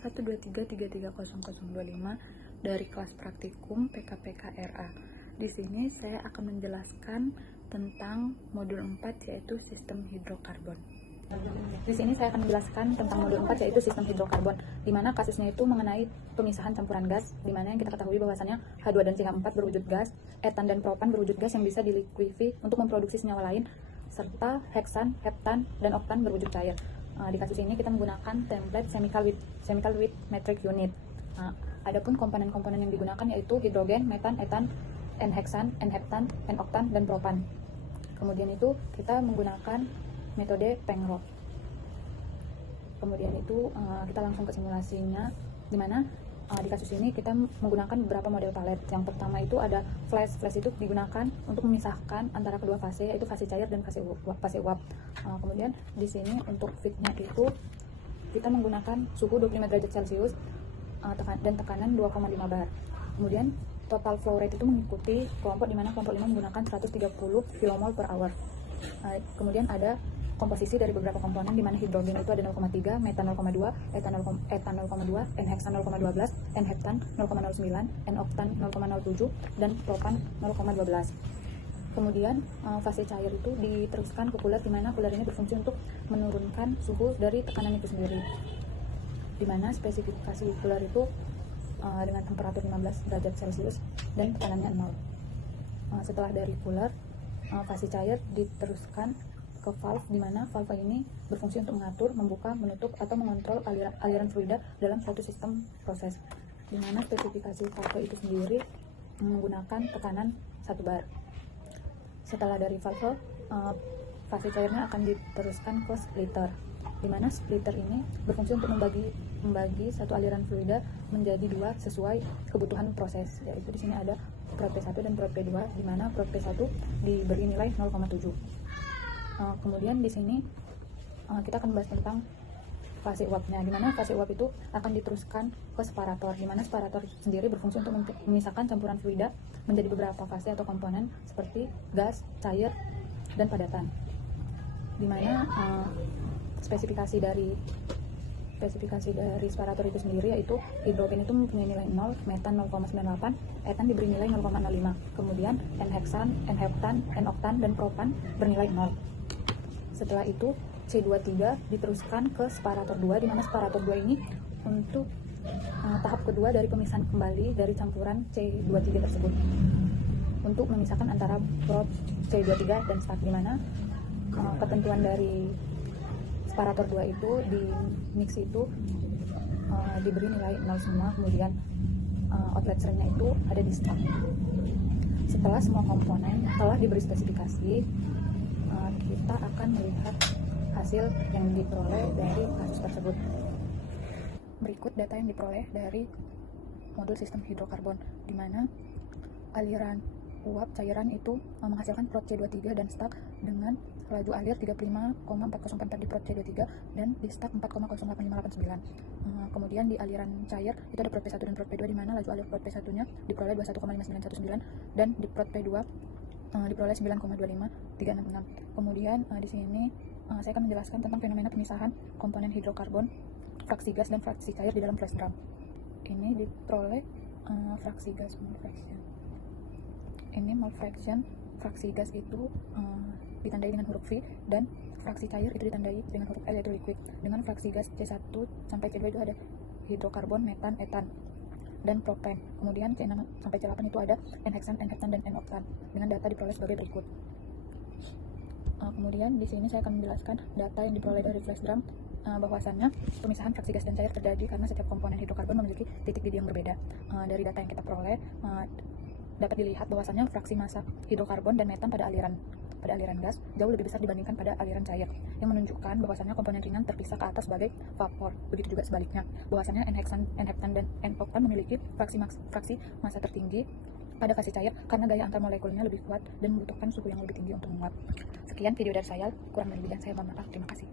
123330025 dari kelas praktikum PKPK-RA. Di sini saya akan menjelaskan tentang modul 4 yaitu sistem hidrokarbon. Di sini saya akan menjelaskan tentang modul 4 yaitu sistem hidrokarbon, di mana kasusnya itu mengenai pemisahan campuran gas, di mana yang kita ketahui bahwasannya H2 dan CH4 berwujud gas, etan dan propan berwujud gas yang bisa dilikuifi untuk memproduksi senyawa lain, serta heksan, heptan, dan oktan berwujud cair. Di kasus ini kita menggunakan template chemical with metric unit. Adapun komponen-komponen yang digunakan yaitu hidrogen, metan, etan, N-heksan, N-heptan, N-oktan, dan propan. Kemudian itu kita menggunakan metode Penrose. Kemudian itu kita langsung ke simulasinya, di mana di kasus ini kita menggunakan beberapa model palet. Yang pertama itu ada flash. Flash itu digunakan untuk memisahkan antara kedua fase, yaitu fase cair dan fase uap. Kemudian di sini untuk fitnya itu kita menggunakan suhu 25 derajat Celcius dan tekanan 2,5 bar. Kemudian total flow rate itu mengikuti kelompok, di mana kelompok 5 menggunakan 130 kmol per hour. Kemudian ada komposisi dari beberapa komponen, di mana hidrogen itu ada 0,3, metan 0,2, etan 0,2, N-heksan 0,12, N-heptan 0,09, N-oktan 0,07, dan propan 0,12. Kemudian fase cair itu diteruskan ke cooler, di mana cooler ini berfungsi untuk menurunkan suhu dari tekanan itu sendiri, di mana spesifikasi cooler itu dengan temperatur 15 derajat Celcius dan tekanannya 0. Setelah dari cooler, fase cair diteruskan ke valve, di mana valve ini berfungsi untuk mengatur, membuka, menutup, atau mengontrol aliran fluida dalam suatu sistem proses, di mana spesifikasi valve itu sendiri menggunakan tekanan 1 bar. Setelah dari valve, fase cairnya akan diteruskan ke splitter, di mana splitter ini berfungsi untuk membagi satu aliran fluida menjadi 2 sesuai kebutuhan proses, yaitu di sini ada prod P1 dan prod P2, di mana prod P1 diberi nilai 0,7. Kemudian di sini kita akan bahas tentang fase uapnya, di mana fase uap itu akan diteruskan ke separator, di mana separator sendiri berfungsi untuk memisahkan campuran fluida menjadi beberapa fase atau komponen seperti gas, cair, dan padatan, di mana spesifikasi dari separator itu sendiri yaitu hidrogen itu mempunyai nilai 0, metan 0,98, etan diberi nilai 0,05, kemudian N-heksan, N-heptan, N-oktan, dan propan bernilai 0. Setelah itu C23 diteruskan ke separator 2, di mana separator 2 ini untuk tahap kedua dari pemisahan kembali dari campuran C23 tersebut, untuk memisahkan antara prod C23 dan stack, di mana ketentuan dari separator 2 itu di mix itu diberi nilai 0 semua, kemudian outlet seringnya itu ada di stack. Setelah semua komponen telah diberi spesifikasi, kita akan melihat hasil yang diperoleh dari kasus tersebut. Berikut data yang diperoleh dari modul sistem hidrokarbon, di mana aliran uap cairan itu menghasilkan prod C23 dan stack dengan laju alir 35,4044 di prod C23 dan di stack 4,08589. Kemudian di aliran cair itu ada prod P1 dan prod P2, di mana laju alir prod P1 nya diperoleh 21,5919 dan di prod P2 diperoleh 9,25366. Kemudian di sini saya akan menjelaskan tentang fenomena pemisahan komponen hidrokarbon, fraksi gas dan fraksi cair di dalam flash drum. Ini diperoleh fraksi gas mole fraction. Ini mole fraction, fraksi gas itu ditandai dengan huruf V, dan fraksi cair itu ditandai dengan huruf L, yaitu liquid. Dengan fraksi gas C1 sampai C2 itu ada hidrokarbon, metan, etan, dan propan. Kemudian C6 sampai C8 itu ada N-heksan, N-heptan, dan N-oktan dengan data diperoleh sebagai berikut. Kemudian di sini saya akan menjelaskan data yang diperoleh dari flash drum, bahwasannya pemisahan fraksi gas dan cair terjadi karena setiap komponen hidrokarbon memiliki titik didih yang berbeda. Dari data yang kita peroleh dapat dilihat bahwasannya fraksi massa hidrokarbon dan metan pada aliran gas jauh lebih besar dibandingkan pada aliran cair, yang menunjukkan bahwasannya komponen ringan terpisah ke atas sebagai vapor. Begitu juga sebaliknya, bahwasannya N-heksan, N-heptan, dan N-oktan memiliki fraksi massa tertinggi pada fase cair karena gaya antar molekulnya lebih kuat dan membutuhkan suhu yang lebih tinggi untuk menguap. Sekian video dari saya, kurang lebihnya saya mohon maaf. Terima kasih.